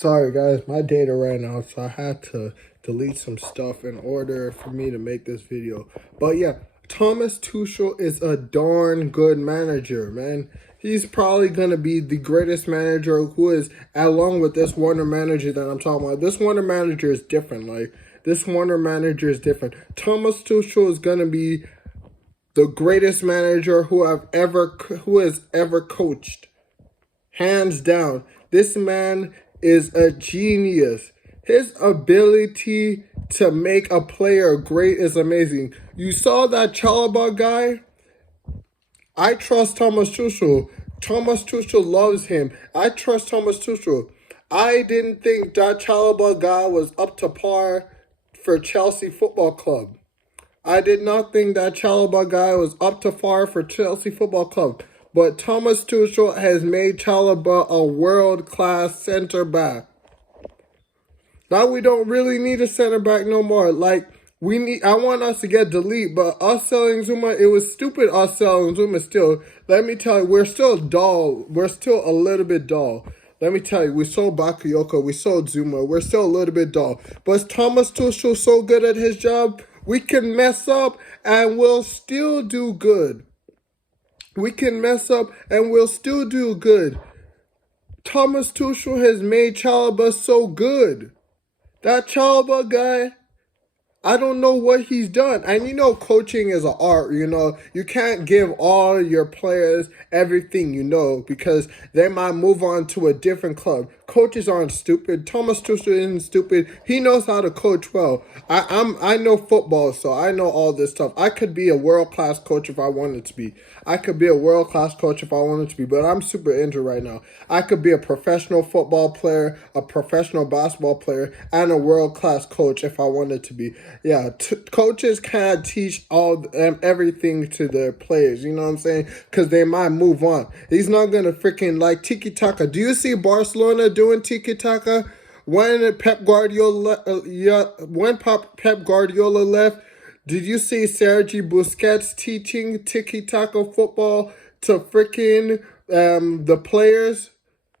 Sorry guys, my data ran out, so I had to delete some stuff in order for me to make this video. But yeah, Thomas Tuchel is a darn good manager, man. He's probably going to be the greatest manager who is, along with this Wonder manager that I'm talking about. This Wonder manager is different. This Wonder manager is different. Thomas Tuchel is going to be the greatest manager who has ever coached. Hands down. This man is a genius. His ability to make a player great is amazing. You saw that Chalaba guy? I trust Thomas Tuchel. Thomas Tuchel loves him. I trust Thomas Tuchel. I didn't think that Chalaba guy was up to par for Chelsea Football Club. I did not think that Chalaba guy was up to par for Chelsea Football Club. But Thomas Tuchel has made Chalaba a world-class center back. Now we don't really need a center back no more. I want us to get Delete, but us selling Zuma, it was stupid us selling Zuma still. Let me tell you, we're still dull. We're still a little bit dull. Let me tell you, we sold Bakayoko, we sold Zuma. We're still a little bit dull. But Thomas Tuchel so good at his job, we can mess up and we'll still do good. We can mess up and we'll still do good. Thomas Tuchel has made Chalaba so good. That Chalaba guy, I don't know what he's done. And coaching is an art, You can't give all your players everything because they might move on to a different club. Coaches aren't stupid. Thomas Tuchel isn't stupid. He knows how to coach well. I know football, so I know all this stuff. I could be a world-class coach if I wanted to be. But I'm super injured right now. I could be a professional football player, a professional basketball player, and a world-class coach if I wanted to be. Yeah, coaches can't teach everything to their players, you know what I'm saying? Because they might move on. He's not going to freaking like tiki-taka. Do you see Barcelona doing tiki-taka? When Pep Guardiola left, did you see Sergi Busquets teaching tiki-taka football to freaking the players?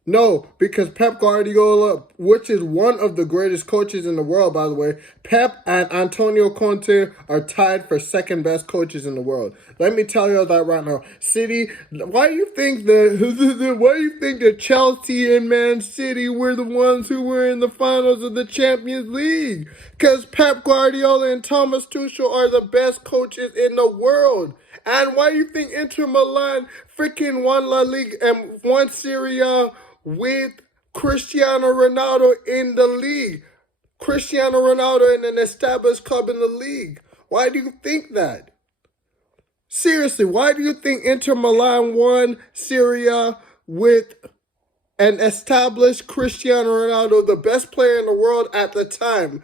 No, because Pep Guardiola, which is one of the greatest coaches in the world, by the way, Pep and Antonio Conte are tied for second best coaches in the world. Let me tell you that right now. City, why do you think that Chelsea and Man City were the ones who were in the finals of the Champions League? Because Pep Guardiola and Thomas Tuchel are the best coaches in the world. And why do you think Inter Milan freaking won La Liga and won Serie A with Cristiano Ronaldo in the league? Cristiano Ronaldo in an established club in the league. Why do you think that? Seriously, why do you think Inter Milan won Serie A with an established Cristiano Ronaldo, the best player in the world at the time?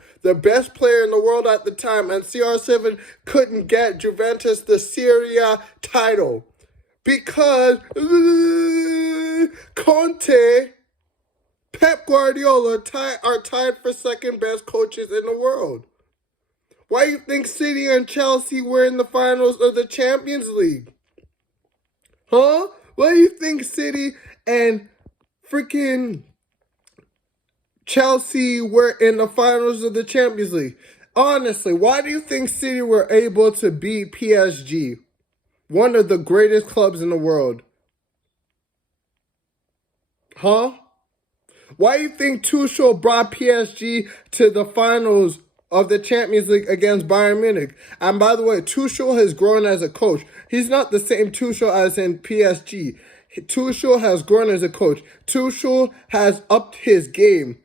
And CR7 couldn't get Juventus the Serie A title because Conte, Pep Guardiola are tied for second best coaches in the world. Why do you think City and Chelsea were in the finals of the Champions League? Huh? Why do you think City and freaking Chelsea were in the finals of the Champions League? Honestly, why do you think City were able to beat PSG? One of the greatest clubs in the world. Huh? Why do you think Tuchel brought PSG to the finals of the Champions League against Bayern Munich? And by the way, Tuchel has grown as a coach. He's not the same Tuchel as in PSG. Tuchel has grown as a coach. Tuchel has upped his game.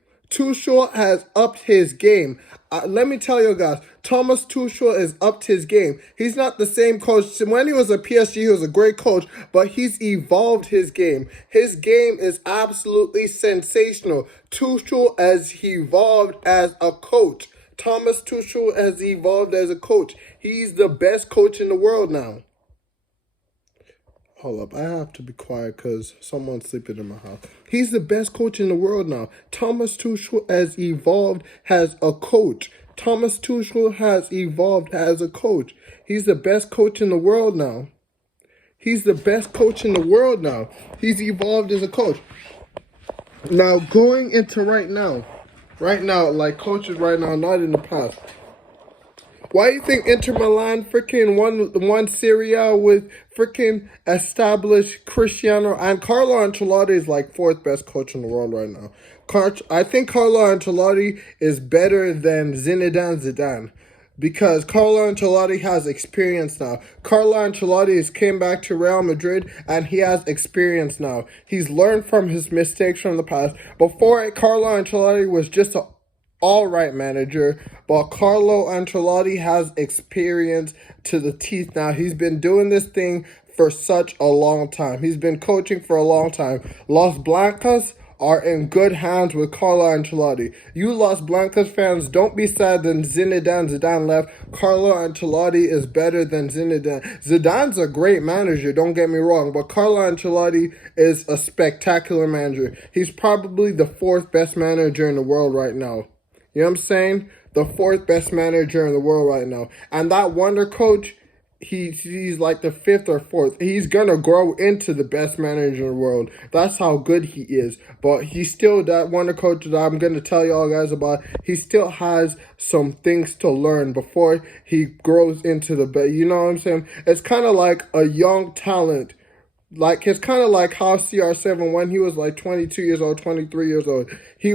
Let me tell you guys, Thomas Tuchel has upped his game. He's not the same coach. When he was at PSG, he was a great coach, but he's evolved his game. His game is absolutely sensational. Tuchel has evolved as a coach. Thomas Tuchel has evolved as a coach. He's the best coach in the world now. Hold up, I have to be quiet because someone's sleeping in my house. He's the best coach in the world now. Thomas Tuchel has evolved as a coach. He's the best coach in the world now. He's evolved as a coach. Now, going into right now, like coaches right now, not in the past. Why do you think Inter Milan freaking won Serie A with freaking established Cristiano and Carlo Ancelotti is like fourth best coach in the world right now. I think Carlo Ancelotti is better than Zinedine Zidane because Carlo Ancelotti has experience now. Carlo Ancelotti has came back to Real Madrid and he has experience now. He's learned from his mistakes from the past. Before Carlo Ancelotti was just a all right manager, but Carlo Ancelotti has experience to the teeth now. He's been doing this thing for such a long time. He's been coaching for a long time. Los Blancos are in good hands with Carlo Ancelotti. You Los Blancos fans, don't be sad that Zidane left. Carlo Ancelotti is better than Zinedine. Zidane's a great manager, don't get me wrong, but Carlo Ancelotti is a spectacular manager. He's probably the fourth best manager in the world right now. You know what I'm saying? The fourth best manager in the world right now. And that wonder coach, he's like the fifth or fourth. He's going to grow into the best manager in the world. That's how good he is. But he's still that wonder coach that I'm going to tell y'all guys about. He still has some things to learn before he grows into the best. You know what I'm saying? It's kind of like a young talent. Like, it's kind of like how CR7, when he was like 22 years old, 23 years old, he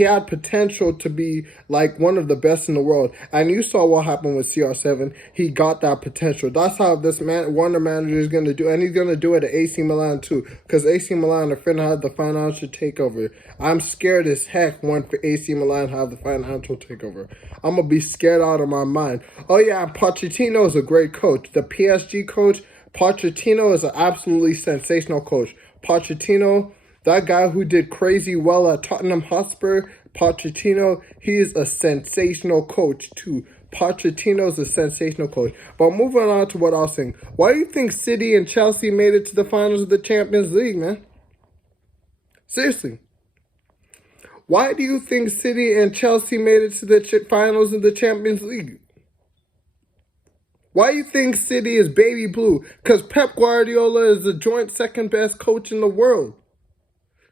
had potential to be like one of the best in the world. And you saw what happened with CR7. He got that potential. That's how this wonder manager is going to do. And he's going to do it at AC Milan too. Because AC Milan are finna have the financial takeover. I'm scared as heck when AC Milan have the financial takeover. I'm going to be scared out of my mind. Oh yeah, Pochettino is a great coach. The PSG coach, Pochettino is an absolutely sensational coach. Pochettino, that guy who did crazy well at Tottenham Hotspur, Pochettino, he is a sensational coach too. Pochettino is a sensational coach. But moving on to what I was saying. Why do you think City and Chelsea made it to the finals of the Champions League, man? Seriously. Why do you think City and Chelsea made it to the finals of the Champions League? Why do you think City is baby blue? Because Pep Guardiola is the joint second best coach in the world.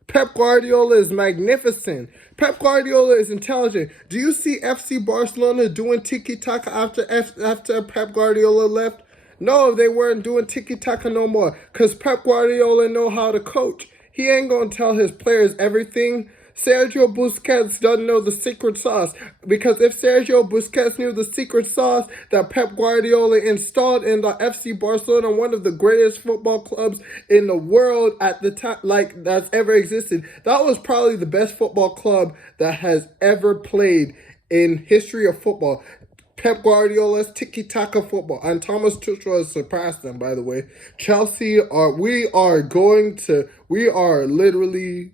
Pep Guardiola is magnificent. Pep Guardiola is intelligent. Do you see FC Barcelona doing tiki-taka after Pep Guardiola left? No, they weren't doing tiki-taka no more. Because Pep Guardiola know how to coach. He ain't going to tell his players everything. Sergio Busquets doesn't know the secret sauce, because if Sergio Busquets knew the secret sauce that Pep Guardiola installed in the FC Barcelona, one of the greatest football clubs in the world at the time, like that's ever existed, that was probably the best football club that has ever played in history of football. Pep Guardiola's tiki-taka football, and Thomas Tuchel has surpassed them, by the way. Chelsea we are literally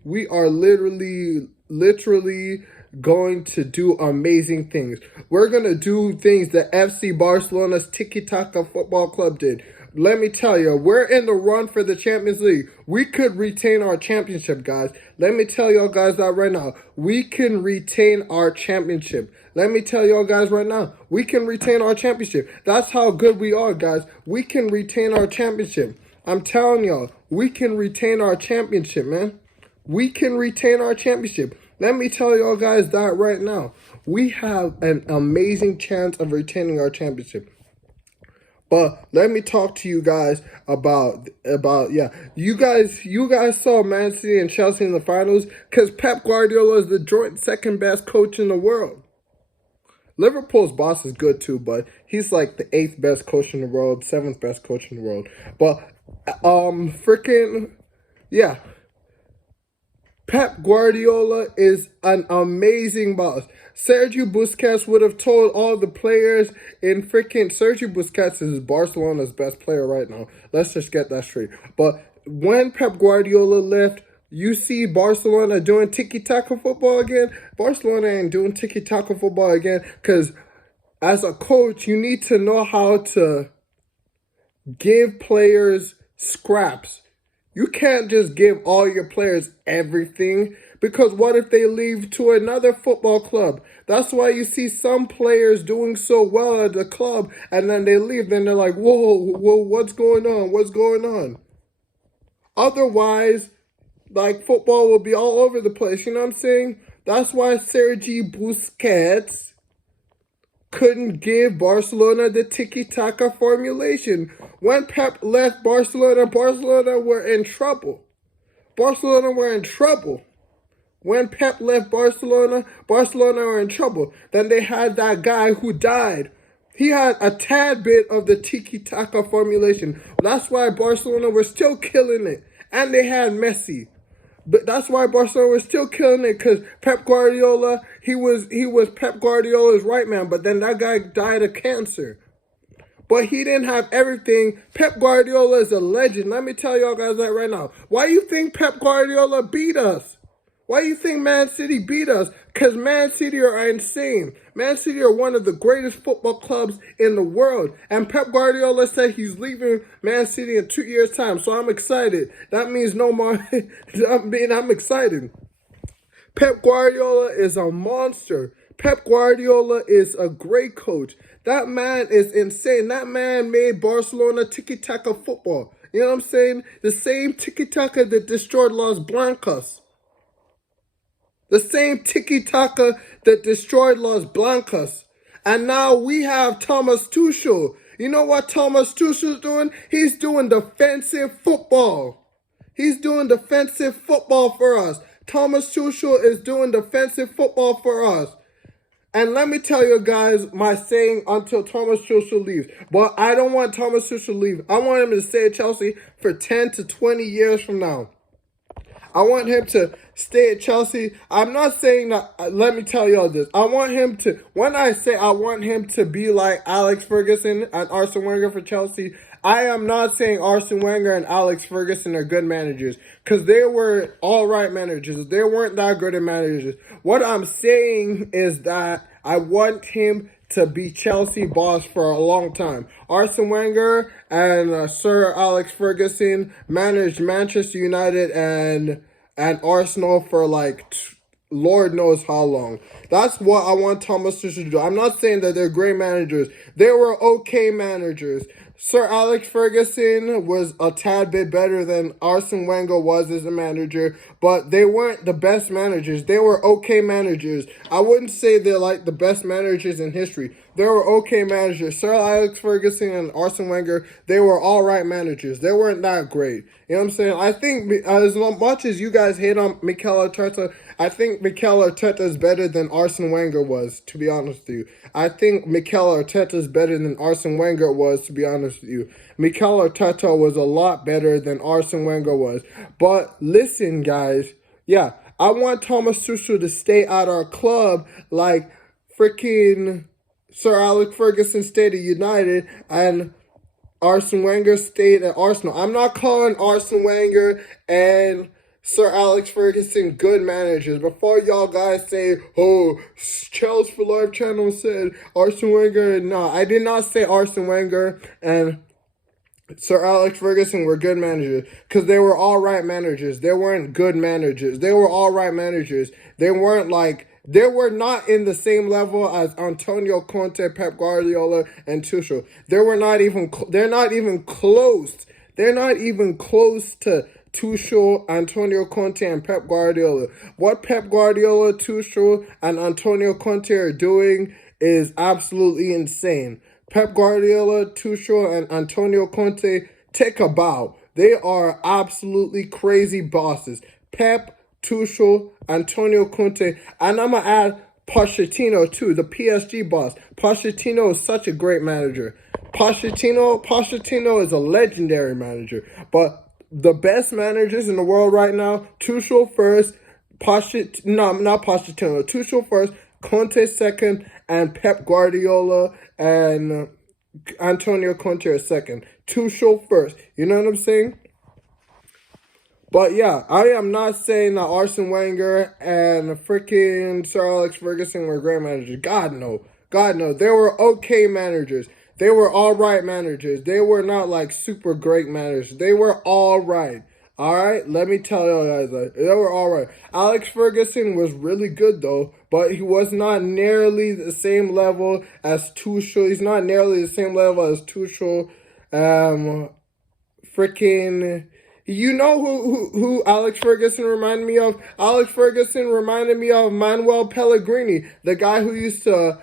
going to do amazing things. We're going to do things that FC Barcelona's tiki-taka football club did. Let me tell you, we're in the run for the Champions League. We could retain our championship, guys. Let me tell y'all guys that right now. We can retain our championship. Let me tell y'all guys right now. We can retain our championship. That's how good we are, guys. We can retain our championship. I'm telling y'all, we can retain our championship, man. We can retain our championship. Let me tell y'all guys that right now. We have an amazing chance of retaining our championship. But let me talk to you guys about you guys saw Man City and Chelsea in the finals because Pep Guardiola is the joint second best coach in the world. Liverpool's boss is good too, but he's like the 8th best coach in the world, 7th best coach in the world. But yeah. Pep Guardiola is an amazing boss. Sergio Busquets would have told all the players in Sergio Busquets is Barcelona's best player right now. Let's just get that straight. But when Pep Guardiola left, you see Barcelona doing tiki-taka football again. Barcelona ain't doing tiki-taka football again because as a coach, you need to know how to give players scraps. You can't just give all your players everything, because what if they leave to another football club? That's why you see some players doing so well at the club and then they leave. Then they're like, whoa, what's going on? What's going on? Otherwise, like football will be all over the place. You know what I'm saying? That's why Sergi Busquets couldn't give Barcelona the tiki-taka formulation. When Pep left Barcelona, Barcelona were in trouble. Barcelona were in trouble. When Pep left Barcelona, Barcelona were in trouble. Then they had that guy who died. He had a tad bit of the tiki-taka formulation. That's why Barcelona were still killing it. And they had Messi. But that's why Barcelona was still killing it, because Pep Guardiola, he was Pep Guardiola's right man, but then that guy died of cancer. But he didn't have everything. Pep Guardiola is a legend. Let me tell y'all guys that right now. Why you think Pep Guardiola beat us? Why you think Man City beat us? Because Man City are insane. Man City are one of the greatest football clubs in the world. And Pep Guardiola said he's leaving Man City in 2 years' time. So I'm excited. That means no more. I'm excited. Pep Guardiola is a monster. Pep Guardiola is a great coach. That man is insane. That man made Barcelona tiki-taka football. You know what I'm saying? The same tiki-taka that destroyed Los Blancos. The same tiki-taka that destroyed Los Blancos. And now we have Thomas Tuchel. You know what Thomas Tuchel's doing? He's doing defensive football. He's doing defensive football for us. Thomas Tuchel is doing defensive football for us. And let me tell you guys my saying until Thomas Tuchel leaves. But I don't want Thomas Tuchel to leave. I want him to stay at Chelsea for 10 to 20 years from now. I want him to stay at Chelsea. I'm not saying that, let me tell y'all this. I want him to, when I say I want him to be like Alex Ferguson and Arsene Wenger for Chelsea, I am not saying Arsene Wenger and Alex Ferguson are good managers, because they were all right managers. They weren't that good at managers. What I'm saying is that I want him to be Chelsea boss for a long time. Arsene Wenger and Sir Alex Ferguson managed Manchester United and Arsenal for like Lord knows how long. That's what I want Thomas Tuchel to do. I'm not saying that they're great managers. They were okay managers. Sir Alex Ferguson was a tad bit better than Arsene Wenger was as a manager, but they weren't the best managers. They were okay managers. I wouldn't say they're like the best managers in history. They were okay managers. Sir Alex Ferguson and Arsene Wenger, they were all right managers. They weren't that great. You know what I'm saying? I think as much as you guys hate on Mikel Arteta, I think Mikel Arteta is better than Arsene Wenger was, to be honest with you. I think Mikel Arteta is better than Arsene Wenger was, to be honest with you. Mikel Arteta was a lot better than Arsene Wenger was. But listen, guys. Yeah, I want Thomas Tuchel to stay at our club like freaking Sir Alex Ferguson stayed at United and Arsene Wenger stayed at Arsenal. I'm not calling Arsene Wenger and Sir Alex Ferguson good managers. Before y'all guys say, oh, Chelsea for Life channel said Arsene Wenger. No, I did not say Arsene Wenger and Sir Alex Ferguson were good managers, because they were all right managers. They weren't good managers. They were all right managers. They weren't like, they were not in the same level as Antonio Conte, Pep Guardiola, and Tuchel. They're not even close. They're not even close to Tuchel, Antonio Conte, and Pep Guardiola. What Pep Guardiola, Tuchel, and Antonio Conte are doing is absolutely insane. Pep Guardiola, Tuchel, and Antonio Conte, take a bow. They are absolutely crazy bosses. Pep, Tuchel, Antonio Conte, and I'm going to add Pochettino too, the PSG boss. Pochettino is such a great manager. Pochettino is a legendary manager. But the best managers in the world right now, Tuchel first, not Pochettino, Tuchel first, Conte second, and Pep Guardiola and Antonio Conte are second. Tuchel first. You know what I'm saying? But yeah, I am not saying that Arsene Wenger and freaking Sir Alex Ferguson were great managers. God no. God no. They were okay managers. They were all right managers. They were not like super great managers. They were all right. All right, let me tell you guys that they were all right. Alex Ferguson was really good though, but he was not nearly the same level as Tuchel. He's not nearly the same level as Tuchel. You know who Alex Ferguson reminded me of? Alex Ferguson reminded me of Manuel Pellegrini, the guy who used to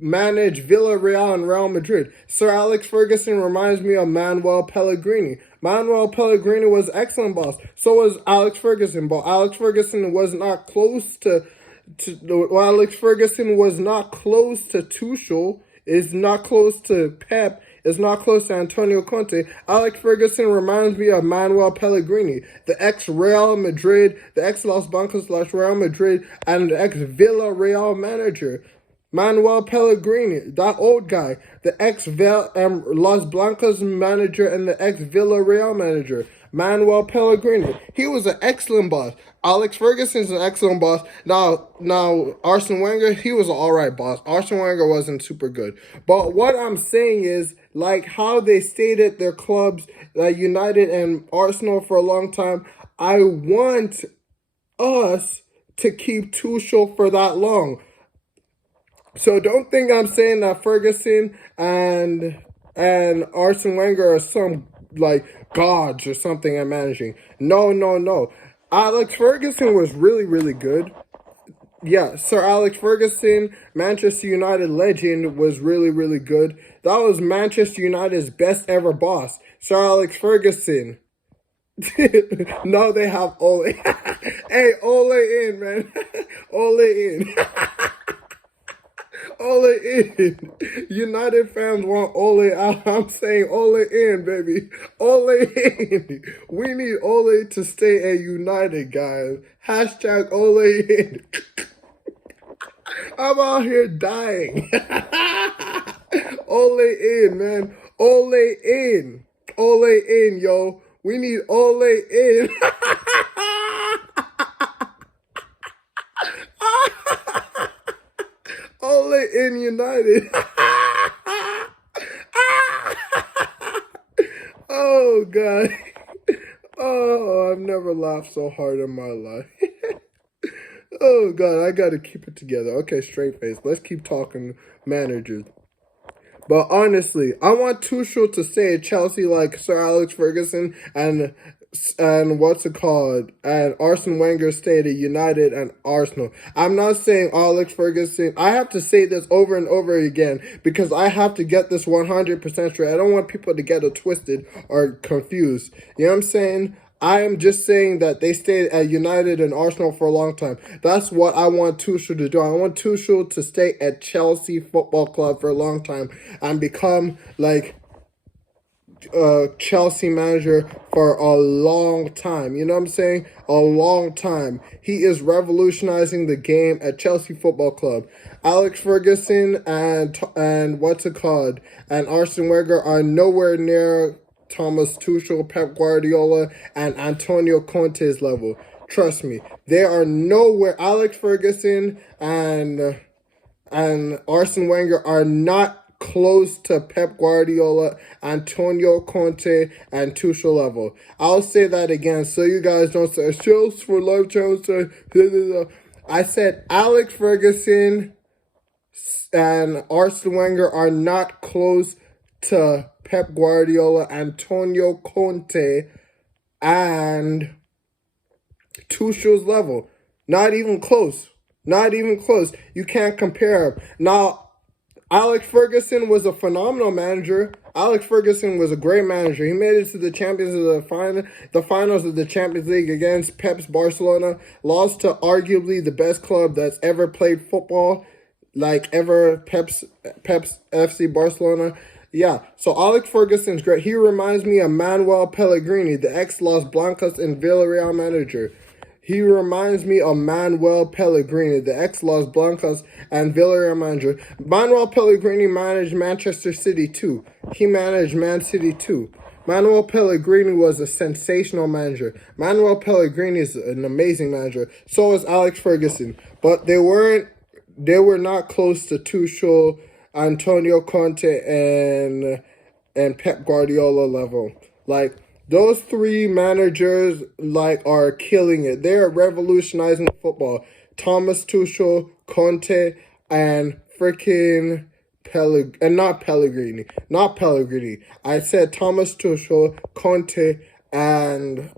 manage Villarreal and Real Madrid. Sir Alex Ferguson reminds me of Manuel Pellegrini. Manuel Pellegrini was excellent boss. So was Alex Ferguson, but Alex Ferguson was not close to Alex Ferguson was not close to Tuchel, is not close to Pep, is not close to Antonio Conte. Alex Ferguson reminds me of Manuel Pellegrini, the ex-Real Madrid, the ex-Los Blancos / Real Madrid, and the ex-Villarreal manager. Manuel Pellegrini, that old guy, the ex-Los Blancos manager and the ex-Villarreal manager. Manuel Pellegrini, he was an excellent boss. Alex Ferguson's an excellent boss. Now Arsene Wenger, he was an alright boss. Arsene Wenger wasn't super good. But what I'm saying is, like how they stayed at their clubs, United and Arsenal for a long time, I want us to keep Tuchel for that long. So don't think I'm saying that Ferguson and Arsene Wenger are some like gods or something at managing. No. Alex Ferguson was really good. Yeah, Sir Alex Ferguson, Manchester United legend, was really good. That was Manchester United's best ever boss, Sir Alex Ferguson. No, they have Ole. Hey, Ole in, man. Ole in. Ole in. United fans want Ole out. I'm saying Ole in, baby. Ole in. We need Ole to stay at United, guys. Hashtag Ole in. I'm out here dying. Ole in, man. Ole in. Ole in, yo. We need Ole in. Ole in United. Oh, God. Oh, I've never laughed so hard in my life. Oh, God, I got to keep it together. Okay, straight face. Let's keep talking managers. But honestly, I want Tuchel to stay at Chelsea like Sir Alex Ferguson and what's it called? And Arsene Wenger stayed at United and Arsenal. I'm not saying Alex Ferguson. I have to say this over and over again because I have to get this 100% straight. I don't want people to get it twisted or confused. You know what I'm saying? I am just saying that they stayed at United and Arsenal for a long time. That's what I want Tuchel to do. I want Tuchel to stay at Chelsea Football Club for a long time and become like Chelsea manager for a long time. You know what I'm saying? A long time. He is revolutionizing the game at Chelsea Football Club. Alex Ferguson and what's it called? And Arsene Wenger are nowhere near Thomas Tuchel, Pep Guardiola, and Antonio Conte's level. Trust me, they are nowhere. Alex Ferguson and Arsene Wenger are not close to Pep Guardiola, Antonio Conte, and Tuchel level. I'll say that again so you guys don't say, Chelsea for life, Chelsea. I said Alex Ferguson and Arsene Wenger are not close to Pep Guardiola, Antonio Conte, and Tuchel's level. Not even close. Not even close. You can't compare them. Now, Alex Ferguson was a phenomenal manager. Alex Ferguson was a great manager. He made it to the the finals of the Champions League against Pep's Barcelona. Lost to arguably the best club that's ever played football, like ever, Pep's FC Barcelona. Yeah, so Alex Ferguson's great. He reminds me of Manuel Pellegrini, the ex-Los Blancos and Villarreal manager. He reminds me of Manuel Pellegrini, the ex-Los Blancos and Villarreal manager. Manuel Pellegrini managed Manchester City too. He managed Man City too. Manuel Pellegrini was a sensational manager. Manuel Pellegrini is an amazing manager. So is Alex Ferguson. But they were not close to Tuchel, Antonio Conte, and Pep Guardiola level. Like, those three managers, like, are killing it. They're revolutionizing football. Thomas Tuchel, Conte, and freaking not Pellegrini. I said Thomas Tuchel, Conte, and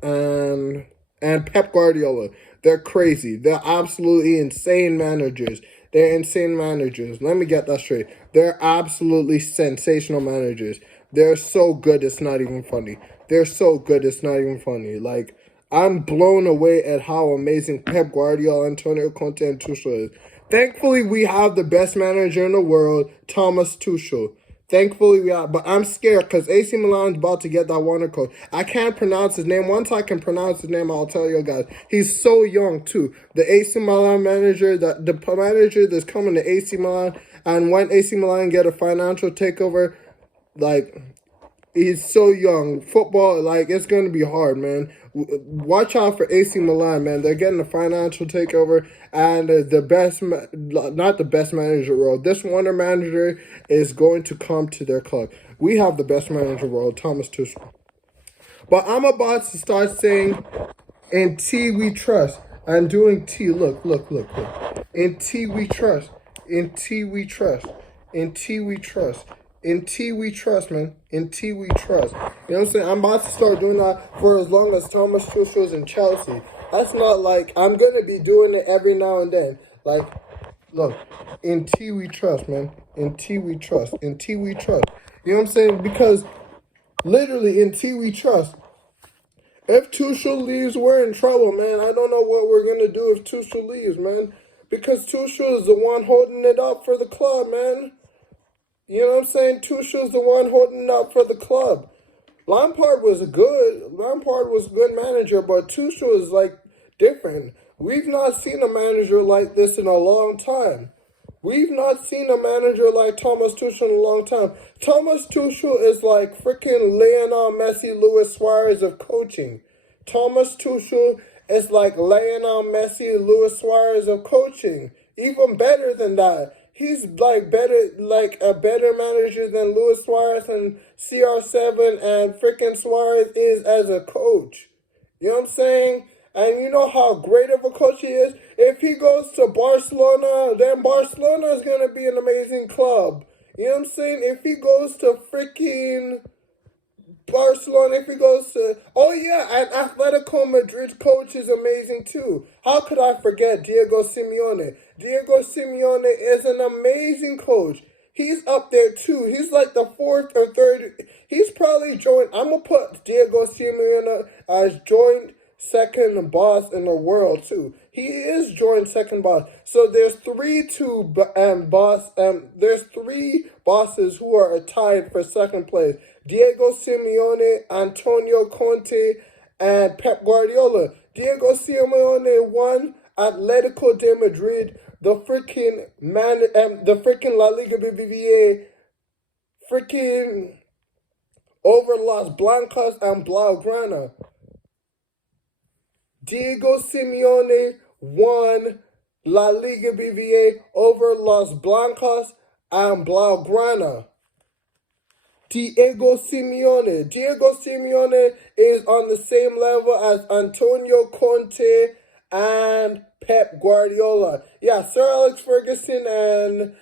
Pep Guardiola. They're crazy. They're absolutely insane managers. They're insane managers. Let me get that straight. They're absolutely sensational managers. They're so good, it's not even funny. They're so good, it's not even funny. Like, I'm blown away at how amazing Pep Guardiola, Antonio Conte, and Tuchel is. Thankfully, we have the best manager in the world, Thomas Tuchel. Thankfully, we are. But I'm scared because AC Milan's about to get that Warner coach. I can't pronounce his name. Once I can pronounce his name, I'll tell you guys. He's so young, too. The AC Milan manager, the manager that's coming to AC Milan, and when AC Milan get a financial takeover, like, he's so young. Football, like, it's going to be hard, man. Watch out for AC Milan, man. They're getting a financial takeover, and the best, not the best manager in the world. This wonder manager is going to come to their club. We have the best manager in the world, Thomas Tuchel. But I'm about to start saying, in T we trust. I'm doing T. Look. In T we trust. In T we trust. In T we trust. In T we trust, man. In T we trust. You know what I'm saying? I'm about to start doing that for as long as Thomas Tuchel's in Chelsea. That's not like I'm gonna be doing it every now and then. Like, look, in T we trust, man. In T we trust. In T we trust. You know what I'm saying? Because literally in T we trust. If Tuchel leaves, we're in trouble, man. I don't know what we're going to do if Tuchel leaves, man. Because Tuchel is the one holding it up for the club, man. You know what I'm saying? Tuchel's the one holding it up for the club. Lampard was a good manager, but Tuchel is, like, different. We've not seen a manager like this in a long time. We've not seen a manager like Thomas Tuchel in a long time. Thomas Tuchel is like freaking Lionel Messi, Luis Suarez of coaching. Thomas Tuchel is like Lionel Messi, Luis Suarez of coaching. Even better than that. He's like a better manager than Luis Suarez and CR7 and freaking Suarez is as a coach. You know what I'm saying? And you know how great of a coach he is? If he goes to Barcelona, then Barcelona is going to be an amazing club. You know what I'm saying? If he goes to freaking Barcelona, if he goes to... Oh, yeah, and Atletico Madrid coach is amazing, too. How could I forget Diego Simeone? Diego Simeone is an amazing coach. He's up there, too. He's like the fourth or third... He's probably joined... I'm going to put Diego Simeone as joint second boss in the world, too. He is joint second boss. So there's three bosses who are tied for second place. Diego Simeone, Antonio Conte, and Pep Guardiola. Diego Simeone won Atletico de Madrid, the freaking La Liga BBVA, freaking over Las Blancas and Blaugrana. Diego Simeone won La Liga BBVA over Las Blancas and Blaugrana. Diego Simeone is on the same level as Antonio Conte and Pep Guardiola. Yeah, Sir Alex Ferguson and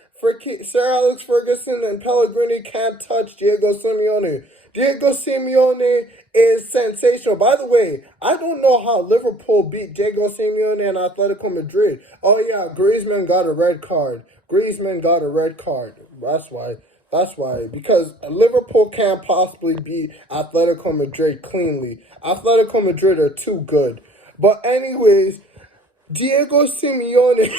Pellegrini can't touch Diego Simeone. Diego Simeone is sensational. By the way, I don't know how Liverpool beat Diego Simeone and Atletico Madrid. Oh yeah, Griezmann got a red card. That's why. Because Liverpool can't possibly beat Atletico Madrid cleanly. Atletico Madrid are too good. But anyways, Diego Simeone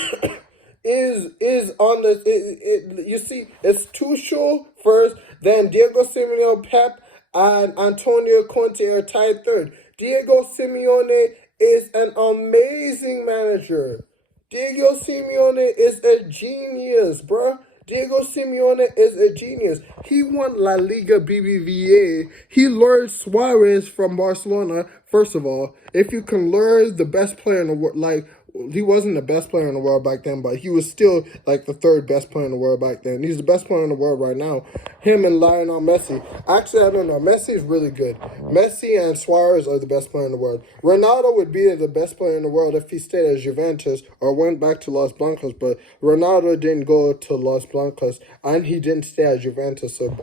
is on the... you see, it's Tuchel first, then Diego Simeone, Pep, and Antonio Conte are tied third. Diego Simeone is an amazing manager. Diego Simeone is a genius, bruh. Diego Simeone is a genius. He won La Liga BBVA. He learned Suarez from Barcelona. First of all, if you can learn the best player in the world, like he wasn't the best player in the world back then, but he was still like the third best player in the world back then. He's the best player in the world right now. Him and Lionel Messi. Actually, I don't know. Messi is really good. Messi and Suarez are the best player in the world. Ronaldo would be the best player in the world if he stayed at Juventus or went back to Los Blancos, but Ronaldo didn't go to Los Blancos and he didn't stay at Juventus, so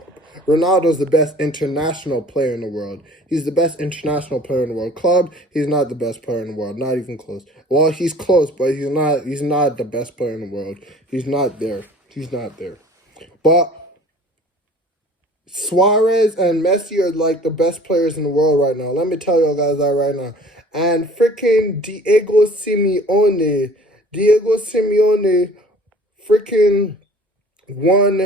Ronaldo's the best international player in the world. He's the best international player in the world. Club, he's not the best player in the world. Not even close. Well, he's close, but he's not the best player in the world. He's not there. He's not there. But Suarez and Messi are like the best players in the world right now. Let me tell you guys that right now. And freaking Diego Simeone freaking won.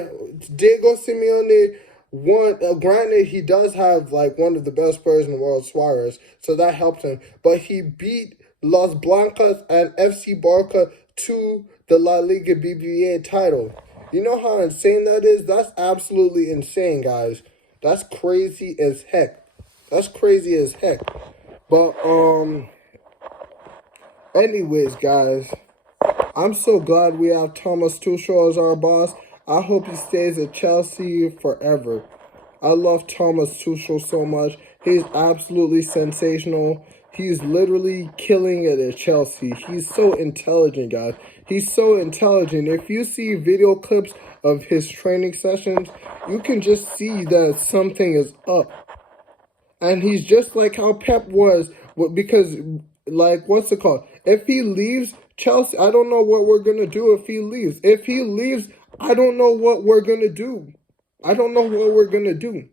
Diego Simeone won. Granted, he does have like one of the best players in the world, Suarez, so that helped him. But he beat Los Blancos and FC Barca to the La Liga BBVA title. You know how insane that is? That's absolutely insane, guys. That's crazy as heck. That's crazy as heck. But anyways, guys, I'm so glad we have Thomas Tuchel as our boss. I hope he stays at Chelsea forever. I love Thomas Tuchel so much. He's absolutely sensational. He's literally killing it at Chelsea. He's so intelligent, guys. He's so intelligent. If you see video clips of his training sessions, you can just see that something is up. And he's just like how Pep was, because, like, what's it called? If he leaves Chelsea, I don't know what we're going to do if he leaves. If he leaves, I don't know what we're going to do. I don't know what we're going to do.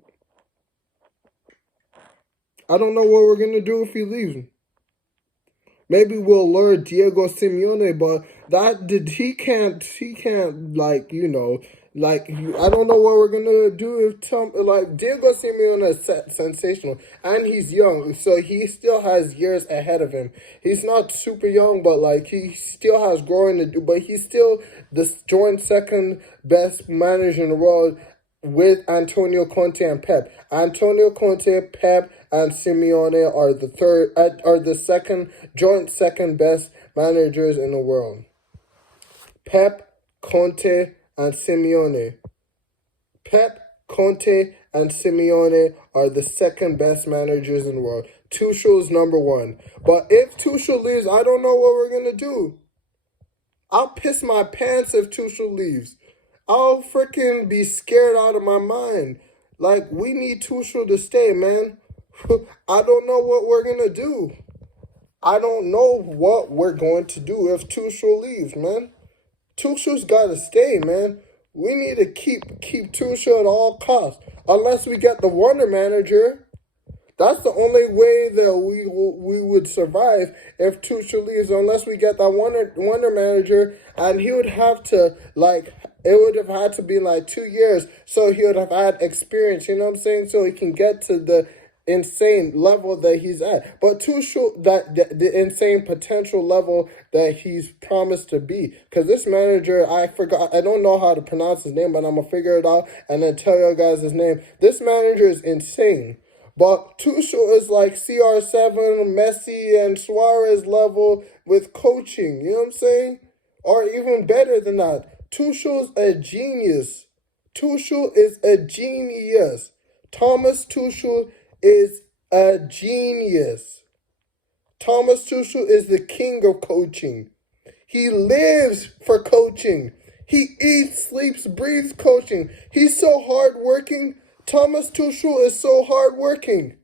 I don't know what we're going to do if he leaves. Maybe we'll lure Diego Simeone, but he can't, like, you know, like, I don't know what we're going to do if Diego Simeone is sensational, and he's young, so he still has years ahead of him. He's not super young, but, like, he still has growing to do, but he's still the joint second best manager in the world with Antonio Conte and Pep. Antonio Conte, Pep, and Simeone are the second best managers in the world. Pep, Conte, and Simeone. Pep, Conte, and Simeone are the second best managers in the world. Tuchel is number one. But if Tuchel leaves, I don't know what we're going to do. I'll piss my pants if Tuchel leaves. I'll freaking be scared out of my mind. Like, we need Tuchel to stay, man. I don't know what we're going to do. I don't know what we're going to do if Tuchel leaves, man. Tuchel's got to stay, man. We need to keep Tuchel at all costs. Unless we get the Wonder Manager. That's the only way that we would survive if Tuchel leaves, unless we get that Wonder Manager, and he would have to, like, it would have had to be like 2 years, so he would have had experience, you know what I'm saying, so he can get to the insane level that he's at. But Tuchel, the insane potential level that he's promised to be. Because this manager, I don't know how to pronounce his name, but I'm going to figure it out and then tell you guys his name. This manager is insane. But Tuchel is like CR7, Messi, and Suarez level with coaching. You know what I'm saying? Or even better than that. Tuchel's a genius. Tuchel is a genius. Thomas Tuchel is a genius. Thomas Tuchel is the king of coaching. He lives for coaching. He eats, sleeps, breathes coaching. He's so hardworking. Thomas Tuchel is so hardworking.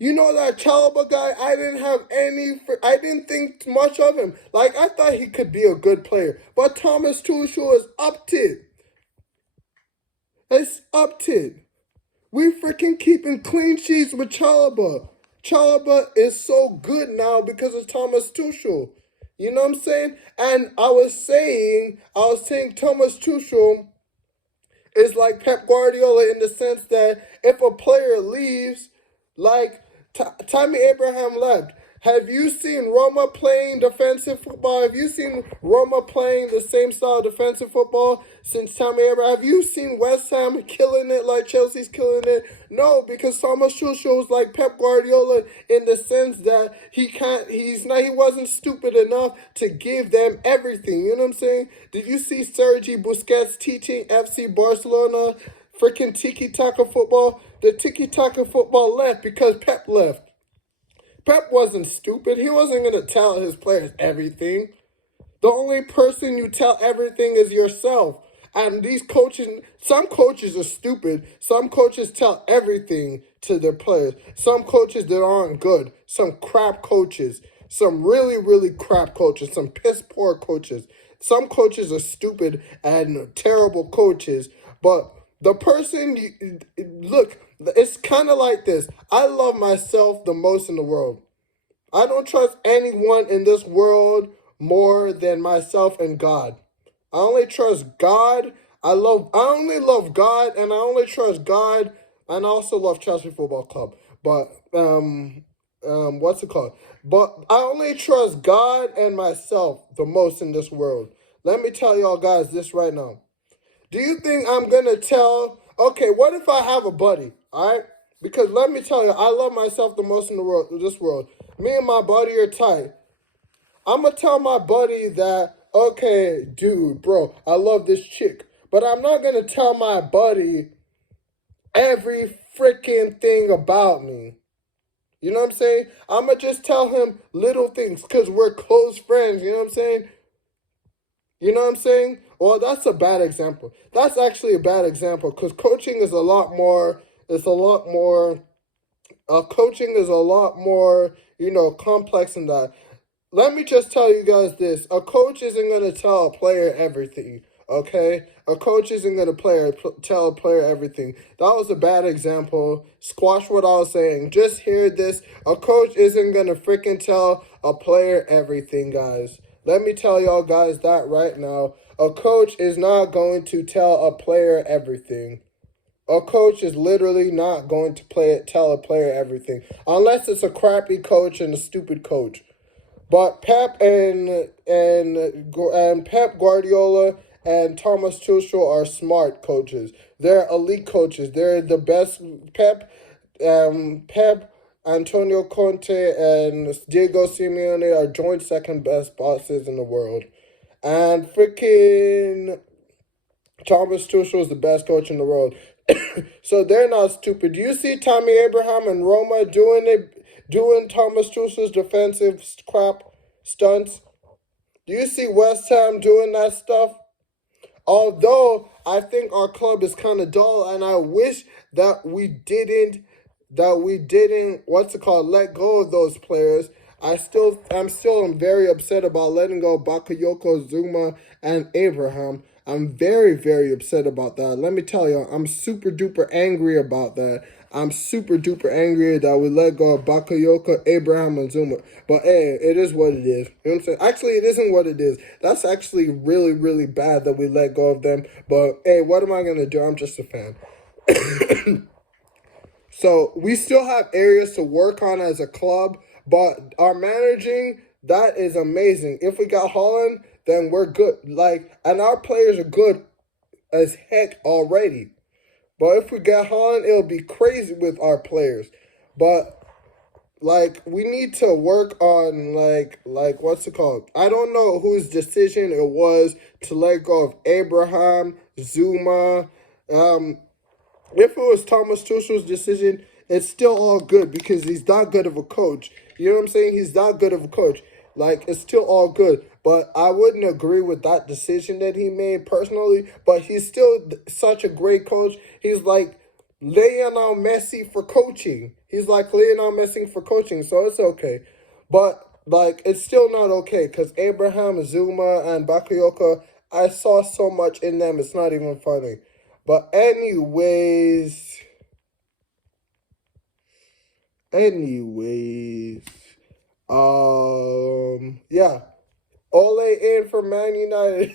You know that Chalaba guy, I didn't think much of him. Like, I thought he could be a good player. But Thomas Tuchel is up to it. It's up to it. We freaking keeping clean sheets with Chalaba. Chalaba is so good now because of Thomas Tuchel. You know what I'm saying? And I was saying Thomas Tuchel is like Pep Guardiola in the sense that if a player leaves, like Tammy Abraham left. Have you seen Roma playing defensive football? Have you seen Roma playing the same style of defensive football since Tammy Abraham? Have you seen West Ham killing it like Chelsea's killing it? No, because Thomas Tuchel was like Pep Guardiola in the sense that he wasn't stupid enough to give them everything. You know what I'm saying? Did you see Sergi Busquets teaching FC Barcelona freaking tiki-taka football? The tiki-taka football left because Pep left. Pep wasn't stupid. He wasn't going to tell his players everything. The only person you tell everything is yourself. And these coaches, some coaches are stupid. Some coaches tell everything to their players. Some coaches that aren't good. Some crap coaches. Some really, really crap coaches. Some piss poor coaches. Some coaches are stupid and terrible coaches. But the person, look, it's kind of like this. I love myself the most in the world. I don't trust anyone in this world more than myself and God. I only trust God. I only love God, and I only trust God, and I also love Chelsea Football Club. But what's it called? But I only trust God and myself the most in this world. Let me tell y'all guys this right now. Do you think I'm gonna tell? Okay, what if I have a buddy? All right, because let me tell you, I love myself the most in the world. This world, me and my buddy are tight. I'm gonna tell my buddy that, okay, dude, bro, I love this chick. But I'm not gonna tell my buddy every freaking thing about me. You know what I'm saying? I'm gonna just tell him little things because we're close friends. You know what I'm saying? You know what I'm saying? Well, that's a bad example. That's actually a bad example because coaching is a lot more, coaching is a lot more, complex than that. Let me just tell you guys this. A coach isn't going to tell a player everything, okay? A coach isn't going to tell a player everything. That was a bad example. Squash what I was saying. Just hear this. A coach isn't going to freaking tell a player everything, guys. Let me tell y'all guys that right now. A coach is not going to tell a player everything. A coach is literally not going to tell a player everything. Unless it's a crappy coach and a stupid coach. But Pep and Pep Guardiola and Thomas Tuchel are smart coaches. They're elite coaches. They're the best. Pep, Antonio Conte, and Diego Simeone are joint second best bosses in the world. And freaking Thomas Tuchel is the best coach in the world. So they're not stupid. Do you see Tammy Abraham and Roma doing Thomas Tuchel's defensive crap stunts? Do you see West Ham doing that stuff? Although I think our club is kind of dull, and I wish that we didn't, let go of those players. I'm still very upset about letting go of Bakayoko, Zuma, and Abraham. I'm very, very upset about that. Let me tell you, I'm super duper angry about that. I'm super duper angry that we let go of Bakayoko, Abraham, and Zuma. But hey, it is what it is. You know what I'm saying? Actually, it isn't what it is. That's actually really, really bad that we let go of them. But hey, what am I going to do? I'm just a fan. So we still have areas to work on as a club, but our managing, that is amazing. If we got Holland, then we're good. And our players are good as heck already. But if we get Holland, it'll be crazy with our players. But we need to work on what's it called? I don't know whose decision it was to let go of Abraham, Zuma. If it was Thomas Tuchel's decision, it's still all good because he's that good of a coach. You know what I'm saying? He's that good of a coach. It's still all good. But I wouldn't agree with that decision that he made personally. But he's still such a great coach. He's like Lionel Messi for coaching. He's like Lionel Messi for coaching. So it's okay. But, it's still not okay. Because Abraham, Zuma, and Bakayoko, I saw so much in them. It's not even funny. But anyways, yeah. Ole in for Man United.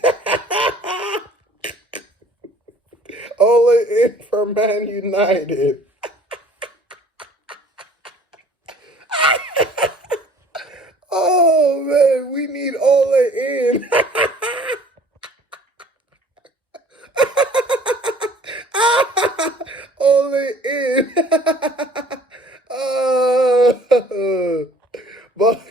Ole in for Man United. man, we need Ole in. Ole in. But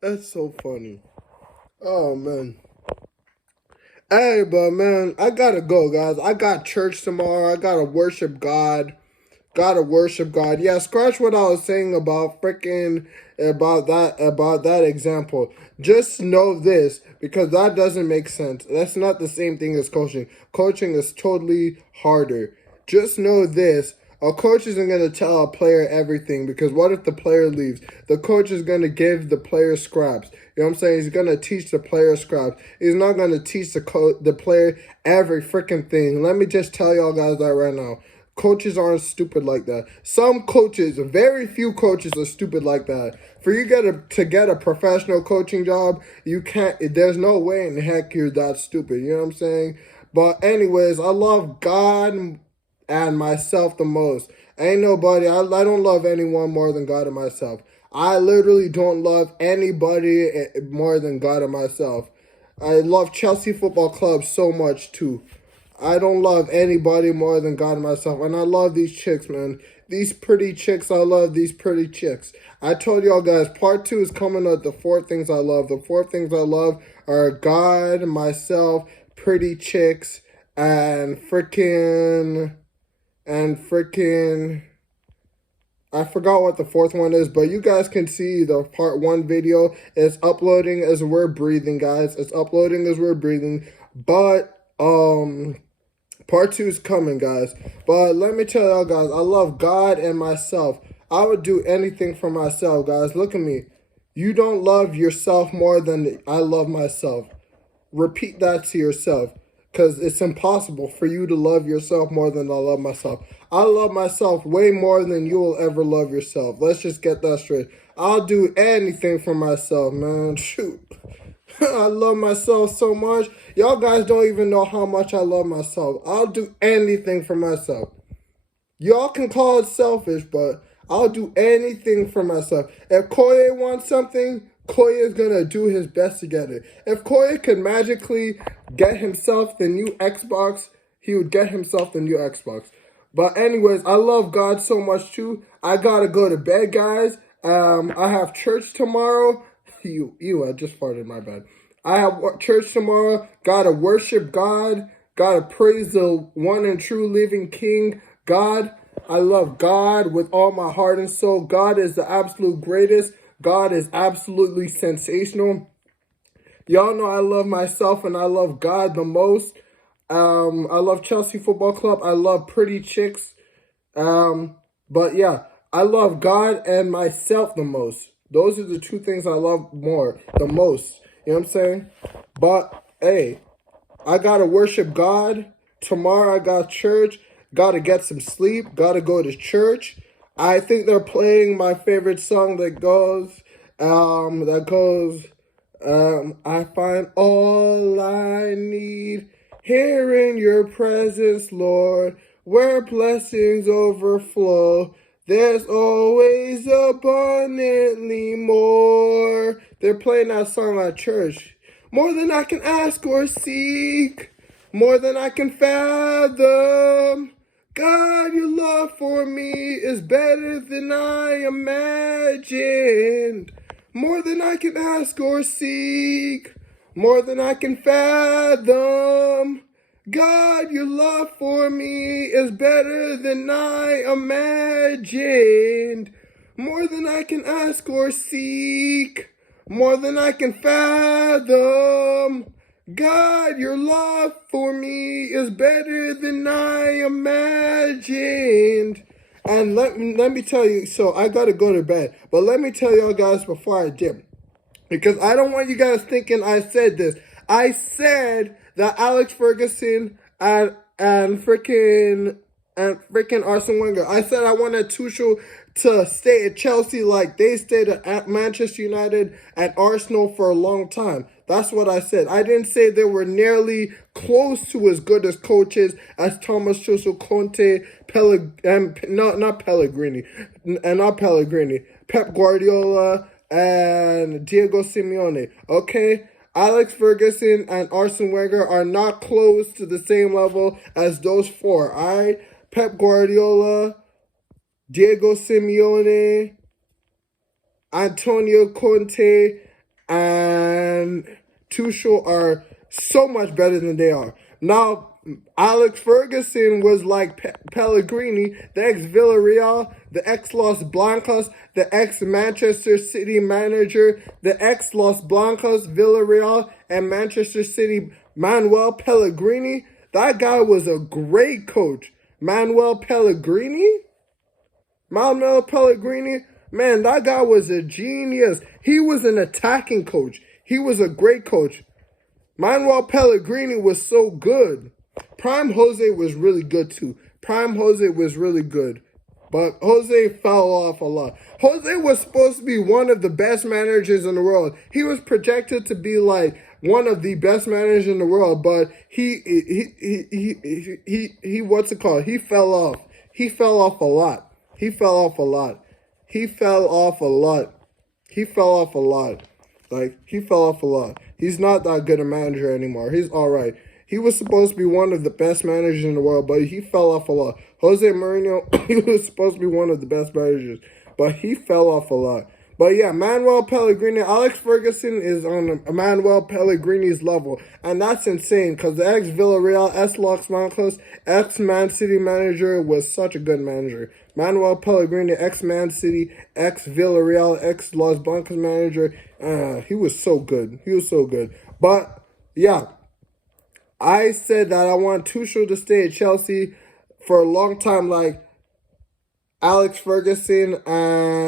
that's so funny. Oh man. Hey, but man, I gotta go, guys. I got church tomorrow. I gotta worship God. Gotta worship God. Yeah, scratch what I was saying about freaking about that example. Just know this, because that doesn't make sense. That's not the same thing as coaching. Coaching is totally harder. Just know this. A coach isn't going to tell a player everything, because what if the player leaves? The coach is going to give the player scraps. You know what I'm saying? He's going to teach the player scraps. He's not going to teach the player every freaking thing. Let me just tell y'all guys that right now. Coaches aren't stupid like that. Some coaches, very few coaches are stupid like that. For you to get a professional coaching job, you can't, there's no way in heck you're that stupid. You know what I'm saying? But anyways, I love God and myself the most. Ain't nobody, I don't love anyone more than God and myself. I literally don't love anybody more than God and myself. I love Chelsea Football Club so much too. I don't love anybody more than God and myself. And I love these chicks, man. These pretty chicks, I love these pretty chicks. I told y'all guys, part 2 is coming up, the 4 things I love. The 4 things I love are God, myself, pretty chicks, and freaking, I forgot what the 4th one is, but you guys can see the part 1 video. It's uploading as we're breathing, guys. It's uploading as we're breathing. But, part 2 is coming, guys. But let me tell y'all, guys, I love God and myself. I would do anything for myself, guys. Look at me. You don't love yourself more than I love myself. Repeat that to yourself, because it's impossible for you to love yourself more than I love myself. I love myself way more than you will ever love yourself. Let's just get that straight. I'll do anything for myself, man. Shoot. I love myself so much. Y'all guys don't even know how much I love myself. I'll do anything for myself. Y'all can call it selfish, but I'll do anything for myself. If Koye wants something, Koye is going to do his best to get it. If Koye could magically get himself the new Xbox, he would get himself the new Xbox. But anyways, I love God so much too. I got to go to bed, guys. I have church tomorrow. I just farted, my bad. I have church tomorrow. Gotta worship God. Gotta praise the one and true living King, God. I love God with all my heart and soul. God is the absolute greatest. God is absolutely sensational. Y'all know I love myself and I love God the most. I love Chelsea Football Club. I love pretty chicks. But yeah, I love God and myself the most. Those are the 2 things I love the most. You know what I'm saying? But, hey, I got to worship God. Tomorrow I got church. Got to get some sleep. Got to go to church. I think they're playing my favorite song that goes, I find all I need here in your presence, Lord, where blessings overflow. There's always abundantly more. They're playing that song at church. More than I can ask or seek. More than I can fathom. God, your love for me is better than I imagined. More than I can ask or seek. More than I can fathom. God, your love for me is better than I imagined. More than I can ask or seek. More than I can fathom. God, your love for me is better than I imagined. And let me tell you, so I got to go to bed. But let me tell y'all guys before I dip, because I don't want you guys thinking I said this. I said that Alex Ferguson and freaking Arsene Wenger. I said I wanted Tuchel to stay at Chelsea like they stayed at Manchester United and Arsenal for a long time. That's what I said. I didn't say they were nearly close to as good as coaches as Thomas Tuchel, Conte, not Pellegrini, and not Pellegrini, Pep Guardiola, and Diego Simeone. Okay? Alex Ferguson and Arsene Wenger are not close to the same level as those four. Alright? Pep Guardiola, Diego Simeone, Antonio Conte, and Tuchel are so much better than they are. Now, Alex Ferguson was like Pellegrini, the ex-Villarreal, the ex-Los Blancos, the ex-Manchester City manager, the ex-Los Blancos, Villarreal, and Manchester City, Manuel Pellegrini. That guy was a great coach. Manuel Pellegrini, man, that guy was a genius. He was an attacking coach. He was a great coach. Manuel Pellegrini was so good. Prime Jose was really good too. Prime Jose was really good. But Jose fell off a lot. Jose was supposed to be one of the best managers in the world. He was projected to be like one of the best managers in the world, but he what's it called? He fell off. He fell off a lot. He fell off a lot. He fell off a lot. He fell off a lot. Like, he fell off a lot. He's not that good a manager anymore. He's all right. He was supposed to be one of the best managers in the world, but he fell off a lot. Jose Mourinho, he was supposed to be one of the best managers, but he fell off a lot. But yeah, Manuel Pellegrini, Alex Ferguson is on Manuel Pellegrini's level. And that's insane because the ex-Villarreal, ex-Los Blancos, ex-Man City manager was such a good manager. Manuel Pellegrini, ex-Man City, ex-Villarreal, ex-Los Blancos manager. He was so good. He was so good. But yeah, I said that I want Tuchel to stay at Chelsea for a long time, like Alex Ferguson and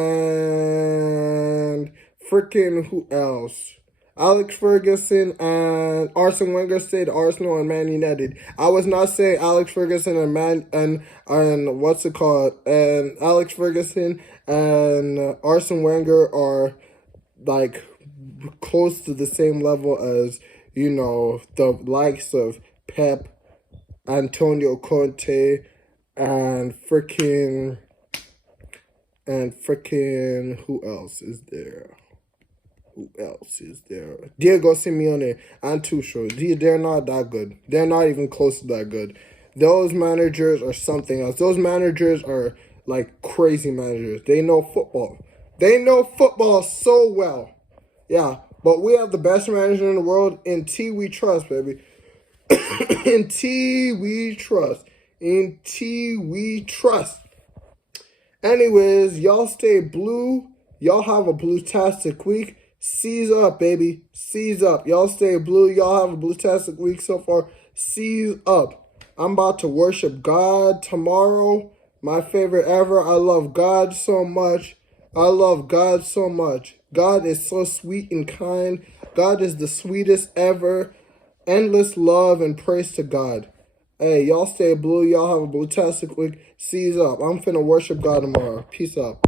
freaking who else? Alex Ferguson and Arsene Wenger stayed Arsenal and Man United. I was not saying Alex Ferguson and what's it called? And Alex Ferguson and Arsene Wenger are like close to the same level as, you know, the likes of Pep, Antonio Conte, and freaking who else is there? Diego Simeone and Tuchel. They're not that good. They're not even close to that good. Those managers are something else. Those managers are like crazy managers. They know football. They know football so well. Yeah, but we have the best manager in the world. In T we trust, baby. In T we trust. In T we trust. Anyways, y'all stay blue. Y'all have a blue-tastic week. Seize up, baby. Seize up. Y'all stay blue. Y'all have a blue-tastic week so far. Seize up. I'm about to worship God tomorrow. My favorite ever. I love God so much. I love God so much. God is so sweet and kind. God is the sweetest ever. Endless love and praise to God. Hey, y'all stay blue. Y'all have a blue-tastic week. Seize up. I'm finna worship God tomorrow. Peace out.